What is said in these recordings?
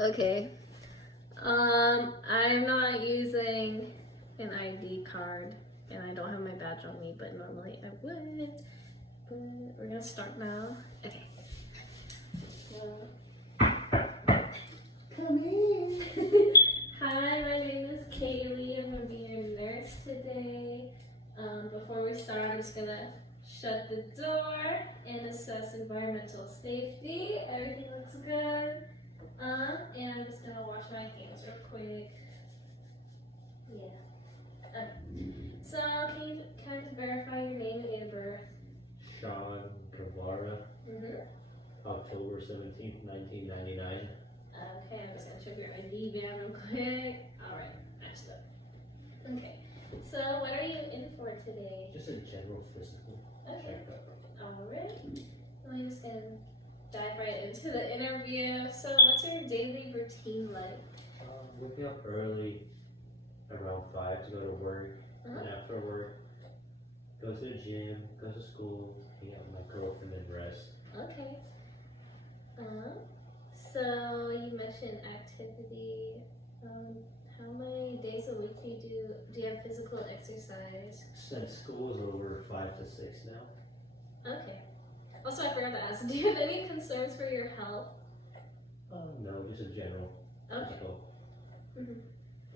Okay. I'm not using an ID card and I don't have my badge on me, but normally I would. But we're gonna start now. Okay. Come in. Hi, my name is Kaylee. I'm gonna be your nurse today. Before we start, I'm just gonna shut the door and assess environmental safety. Everything looks good. And I'm just gonna wash my hands real quick. Yeah. So can I just verify your name and date of birth? Sean Guevara, Mm-hmm. October 17th, 1999. Okay, I'm just gonna check your ID down real quick. Alright, matched up. Okay. So what are you in for today? Just a general physical checkup. Alright. I'm just gonna dive right into the interview. So what's your daily routine like? Waking up early, around 5 to go to work, and after work, go to the gym, go to school, hang out with my girlfriend, and rest. Okay. So you mentioned activity. How many days a week do you do? Do you have physical exercise? Since school is over, 5 to 6 now. Okay. Also, I forgot to ask. Do you have any concerns for your health? No, just a general physical. Mm-hmm.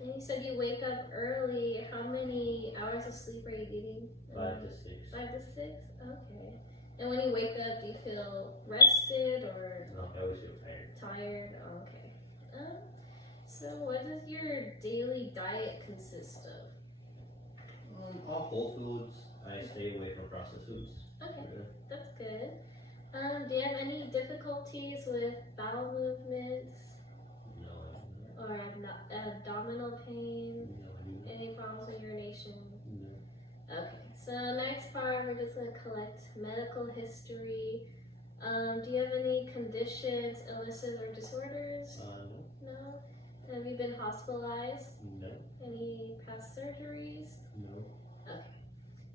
And you said you wake up early. How many hours of sleep are you getting? 5 to 6. 5 to 6? Okay. And when you wake up, do you feel rested or No, I always feel tired. tired? Okay. So what does your daily diet consist of? All whole foods. I stay away from processed foods. Okay, that's good. Do you have any difficulties with bowel movements No. or abdominal pain? No. Any problems with urination? No. Okay, so next part, we're just going to collect medical history. Do you have any conditions, illnesses, or disorders? No. No? Have you been hospitalized? No. Any past surgeries? No. Okay.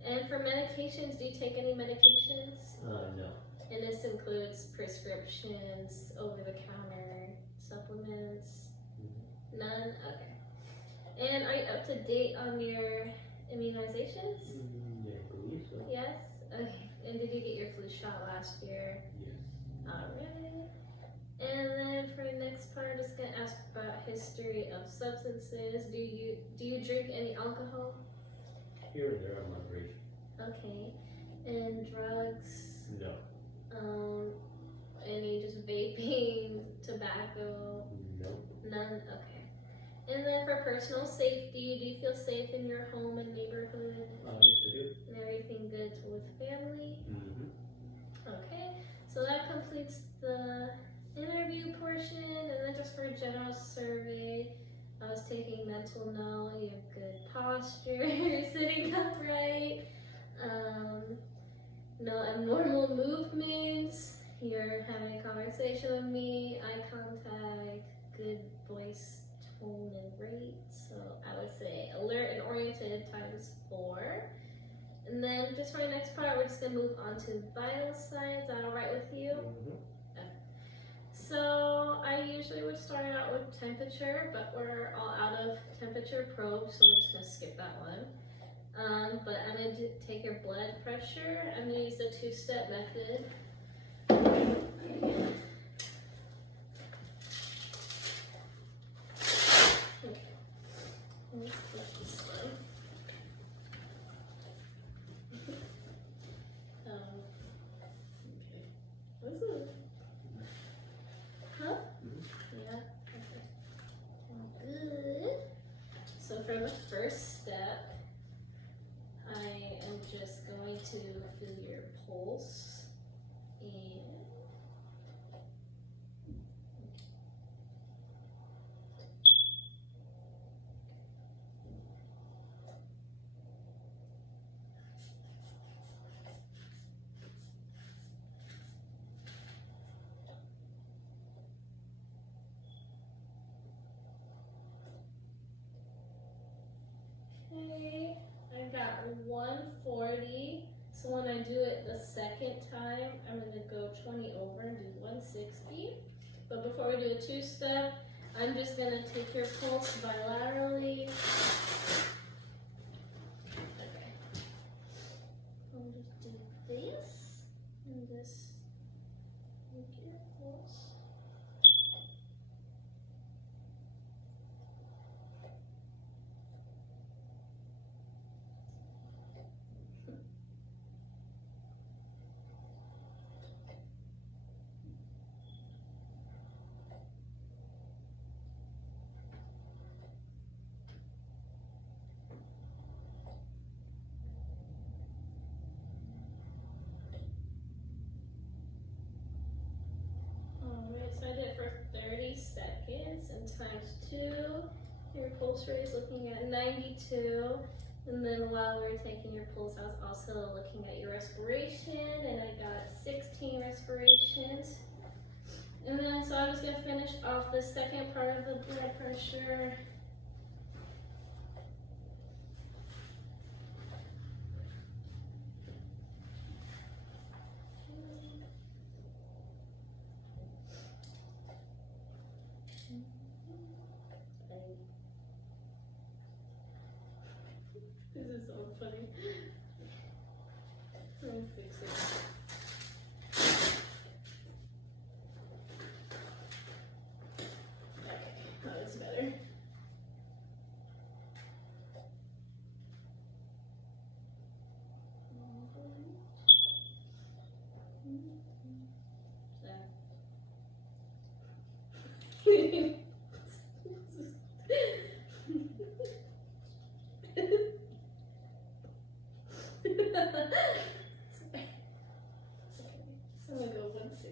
And for medications, do you take any medications? No. And this includes prescriptions, over-the-counter supplements? None? Okay. And are you up to date on your immunizations? Yeah, I believe so. Yes? Okay. And did you get your flu shot last year? Yes. Alright. And then for the next part, I'm just gonna ask about history of substances. Do you drink any alcohol? Here and there on moderation. Okay. And drugs? No. Any just vaping, tobacco? No. None? Okay. And then for personal safety, do you feel safe in your home and neighborhood? Yes, I do. And everything good with family? Okay. So that completes the interview portion. And then just for a general survey, I was taking mental note. You have good posture. You're sitting upright. No abnormal movements. You're having a conversation with me. Eye contact. Good voice tone and rate. So I would say alert and oriented ×4. And then just for the next part, we're just gonna move on to vital signs. Is that all right with you? Okay. So I usually would start out with temperature, but we're all out of temperature probes, so we're just gonna skip that one. But I'm gonna take your blood pressure. I'm gonna use the 2-step method. Okay. Let's flip this one. Okay. What's it? Huh? Yeah. Okay. Good. So for the first step, I am just going to feel your pulse and okay, I've got 140. So when I do it the second time, I'm gonna go 20 over and do 160. But before we do a 2-step, I'm just gonna take your pulse bilaterally. Okay. I'll just do this and just take your pulse. Alright, so I did it for 30 seconds and times 2. Your pulse rate is looking at 92. And then while we were taking your pulse, I was also looking at your respiration, and I got 16 respirations. And then, so I'm just gonna finish off the second part of the blood pressure. This is so funny. Let me fix it. Okay, that was better. So I'm gonna go 160.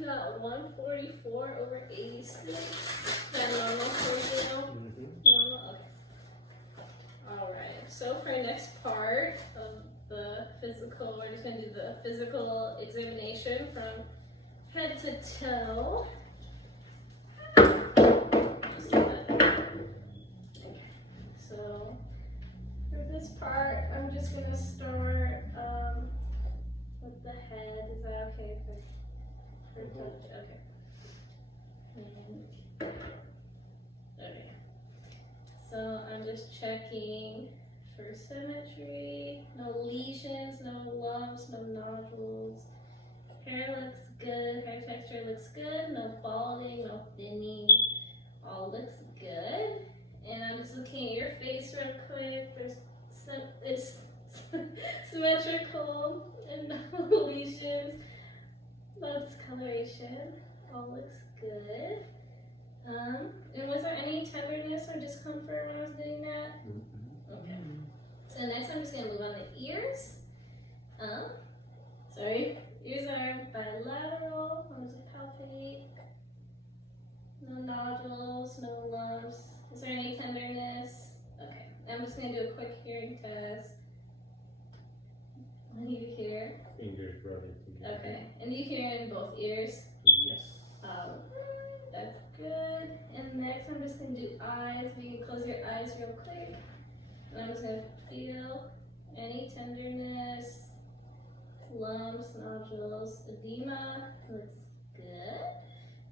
Got 144 over 86. That normal for you? Normal? Okay. Alright, so for next part of the physical, we're just gonna do the physical examination from head to toe. So for this part, I'm just gonna start with the head. Is that okay for touch? Okay. And, okay. So I'm just checking for symmetry, no lesions, no lumps, no nodules. Hair looks good, hair texture looks good, no balding, no thinning, all looks good. And I'm just looking at your face real quick. It's symmetrical and no lesions, no discoloration, all looks good. And was there any tenderness or discomfort when I was doing that? Okay. So next I'm just gonna move on the ears. Sorry, ears are bilateral. I'm just palpate. No nodules, no lumps. Is there any tenderness? Okay. I'm just gonna do a quick hearing test. I need to hear. Fingers rubbing together. Okay. And you hear in both ears? Yes. That's good. And next I'm just gonna do eyes. You can close your eyes real quick. And I'm just gonna feel any tenderness, lumps, nodules, edema. Looks good.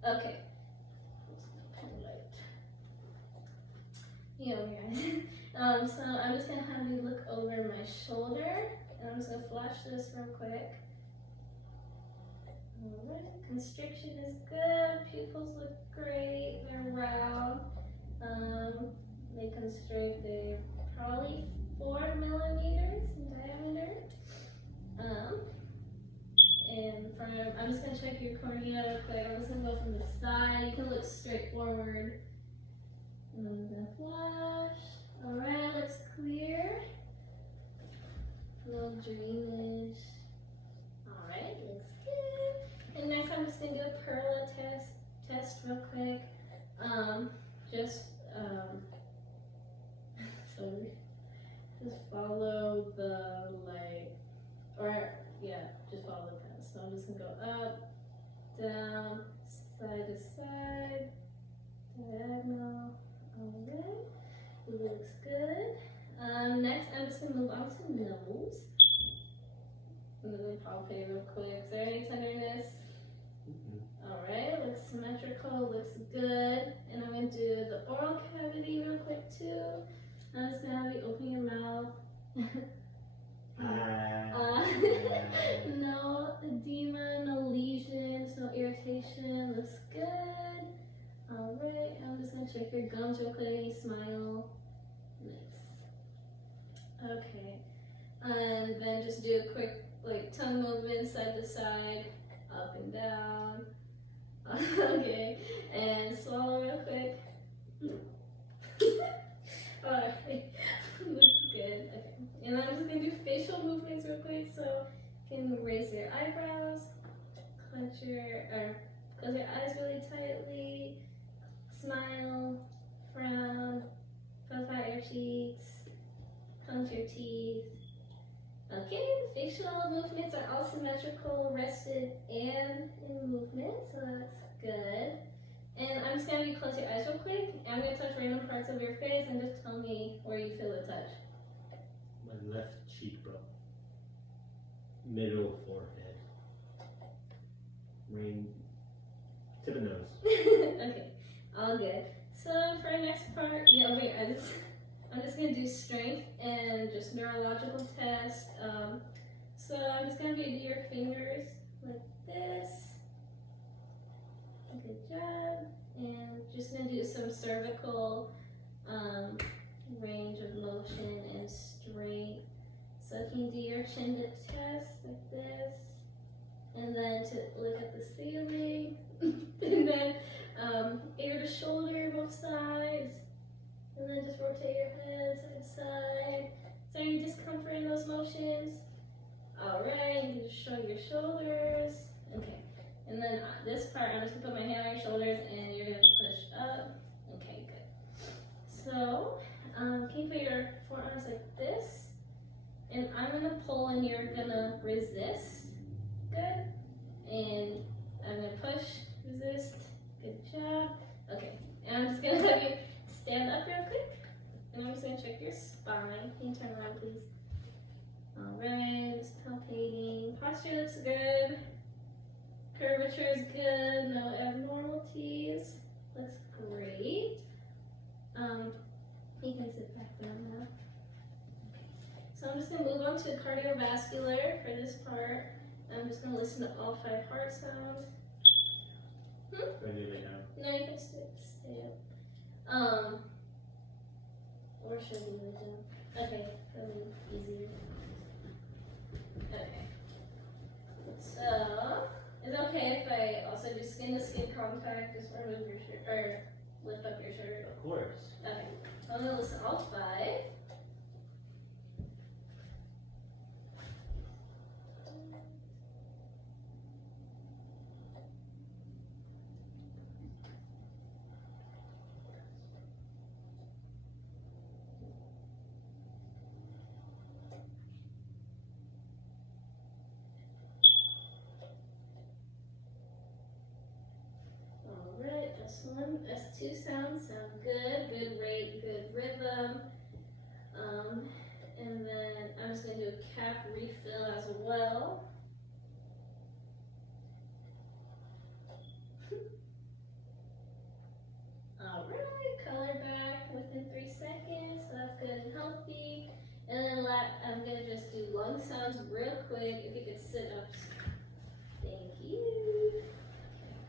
Okay. Yeah, guys. So I'm just gonna have you look over my shoulder, and I'm just gonna flash this real quick. Alright, constriction is good. Pupils look great. They're round. They constrict. They're probably 4 millimeters in diameter. And I'm just gonna check your cornea real quick. I'm just gonna go from the side. You can look straight forward. And I'm gonna flash. Alright, looks clear. No drainage. Alright, looks good. And next I'm just gonna do a Perla test real quick. So just follow the just follow the pen. So I'm just gonna go up, down, side to side, diagonal. Alright, looks good. Next, I'm just gonna move on to nose. I'm gonna palpate real quick. Is there any tenderness? Alright, looks symmetrical, looks good. And I'm gonna do the oral cavity real quick too. I'm just gonna have you open your mouth. No edema, no lesions, no irritation. Looks good. Alright, I'm just gonna check your gums real quick. Smile. Nice. Okay. And then just do a quick tongue movement side to side, up and down. Okay. And swallow real quick. Alright. Looks good. Okay. And I'm just gonna do facial movements real quick. So you can raise your eyebrows, close your eyes really tightly, smile, frown, puff out your cheeks, clench your teeth. Okay, the facial movements are all symmetrical, rested, and in movement, so that's good. And I'm just gonna have you close your eyes real quick. I'm gonna touch random parts of your face and just tell me where you feel the touch. My left cheekbone, middle forehead, tip of nose. Okay, all good. So for our next part, I'm just gonna do strength and just neurological test. So I'm just gonna do your fingers like this. Good job. And just gonna do some cervical range of motion and strength. So can you do your chin dip test like this? And then to look at the ceiling. And then ear to shoulder, both sides. And then just rotate your head side to side. Is there any discomfort in those motions? Alright, you can just show your shoulders. Okay. And then this part, I'm just gonna put my hand on your shoulders and you're gonna push up. Okay, good. So, can you put your forearms like this? And I'm gonna pull and you're gonna resist. Good. And I'm gonna push, resist. Good job. Okay. And I'm just gonna have you stand up real quick. And I'm just gonna check your spine. Can you turn around, please? Alright, just palpating. Posture looks good. Curvature is good. No abnormalities. Looks great. You can sit back down now. So I'm just gonna move on to cardiovascular for this part. I'm just gonna listen to all 5 heart sounds. Ready to lay down? No, you can stay up. Or should we lay down? Okay, that'll be easier. Okay. So, is it okay if I also do skin to skin contact? Just remove your shirt, or lift up your shirt? Of course. Okay. So I'm gonna listen to all 5. Alright, S1, S2 sound good. Good rate, good rhythm. And then I'm just gonna do a cap refill as well. Alright, color back within 3 seconds, so that's good and healthy. And then I'm gonna just do lung sounds real quick. If you could sit up. Thank you.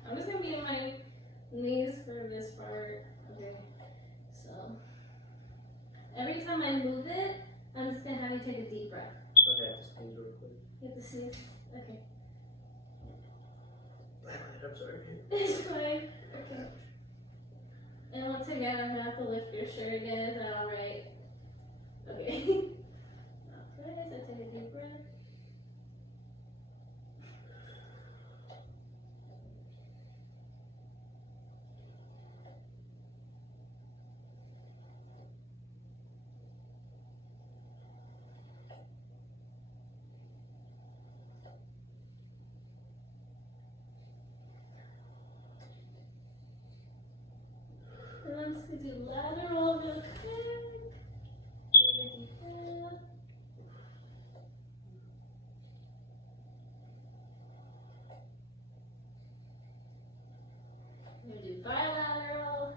I'm just gonna be on my knees for this part. Okay. So every time I move it, I'm just gonna have you take a deep breath. Okay, I have to sneeze real quick. You have to sneeze. Okay. I'm sorry. It's fine. Okay. And once again, I'm gonna have to lift your shirt again. Is that alright? Okay. Okay, so take a deep breath. I'm just gonna do lateral real quick. Take a deep breath. I'm gonna do bilateral.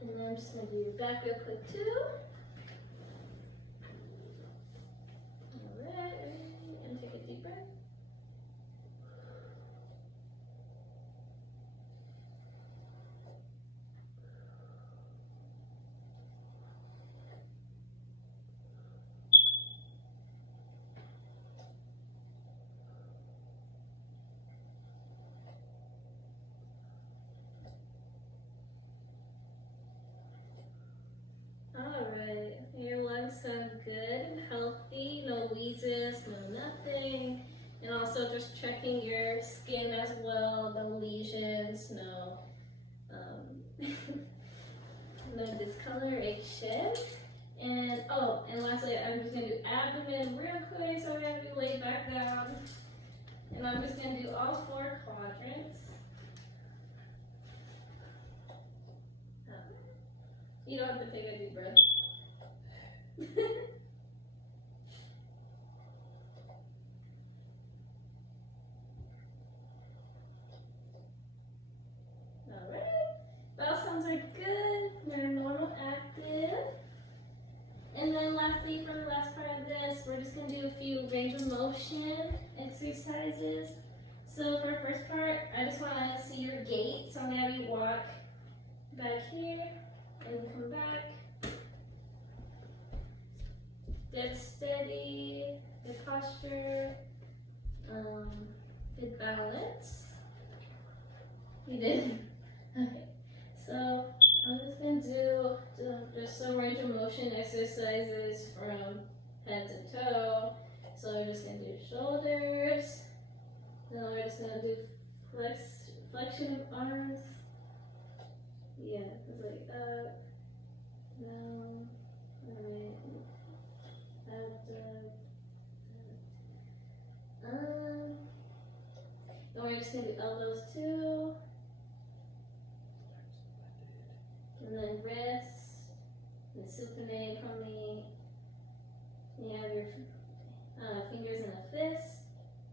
And then I'm just gonna do your back real quick too. Alright, and take a deep breath. Alright, your lungs sound good and healthy, no wheezes, no nothing. And also just checking your skin as well, no lesions, no no discoloration. And oh, and lastly, I'm just gonna do abdomen real quick, so I'm gonna be laid back down. And I'm just gonna do all 4 quadrants. You don't have to take a deep breath. Alright. Bowel sounds are good. They're normal active. And then lastly, for the last part of this, we're just gonna do a few range of motion exercises. So for the first part, I just wanna see your gait. So I'm gonna have you walk back here and come back. Dead steady, good posture, good balance. You did? Okay. So I'm just gonna do just some range of motion exercises from head to toe. So we're just gonna do shoulders. Then we're just gonna do flexion of arms. Yeah, it's like up, down, right, up, down. Then we're just gonna do elbows too. And then wrist, and supinate pronate. You have your fingers in a fist,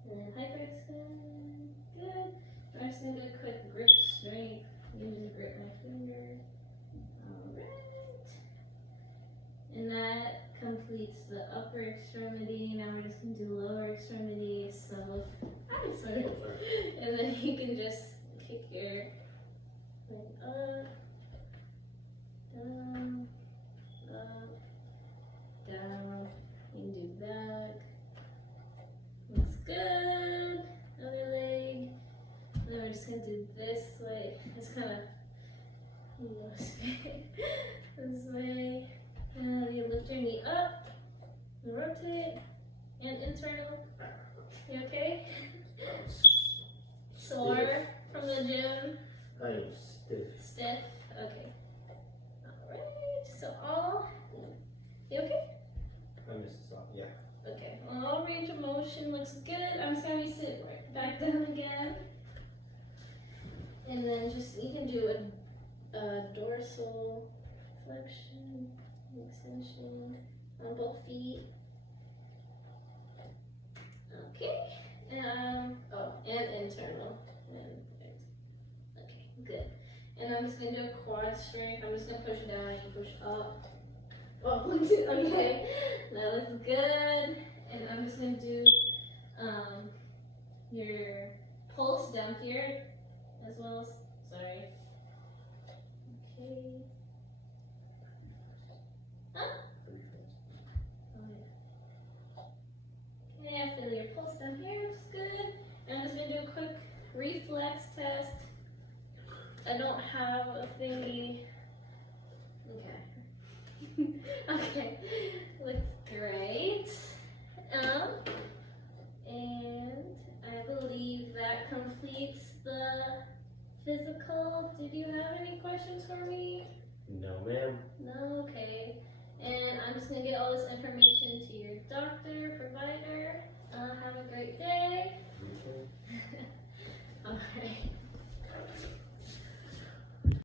and then hyperextend. Good. I'm just gonna do a quick grip strength. You can just grip my finger. Alright. And that completes the upper extremity. Now we're just gonna do lower extremity. So, and then you can just kick your leg up, down, up, down. You can do back. Looks good. Other leg. And then we're just gonna do this way. It's kind of this way. And you lift your knee up, rotate, and internal. You okay? Sore from the gym? I am stiff. Stiff? Okay. Alright, so all. You okay? I missed a stop, yeah. Okay, well, all range of motion looks good. I'm just gonna be sitting right back down again. And then just, you can do a dorsal flexion, extension on both feet. Okay, and internal. Okay, good. And I'm just gonna do a quad strength. I'm just gonna push down, you push up. Oh, okay, that looks good. And I'm just gonna do your pulse down here as well as, sorry. Okay. Huh? Okay, I feel your pulse down here, looks good. And I'm just gonna do a quick reflex test. I don't have a thingy. Okay. Okay, looks great. And I believe that completes the physical. Did you have any questions for me? No, ma'am.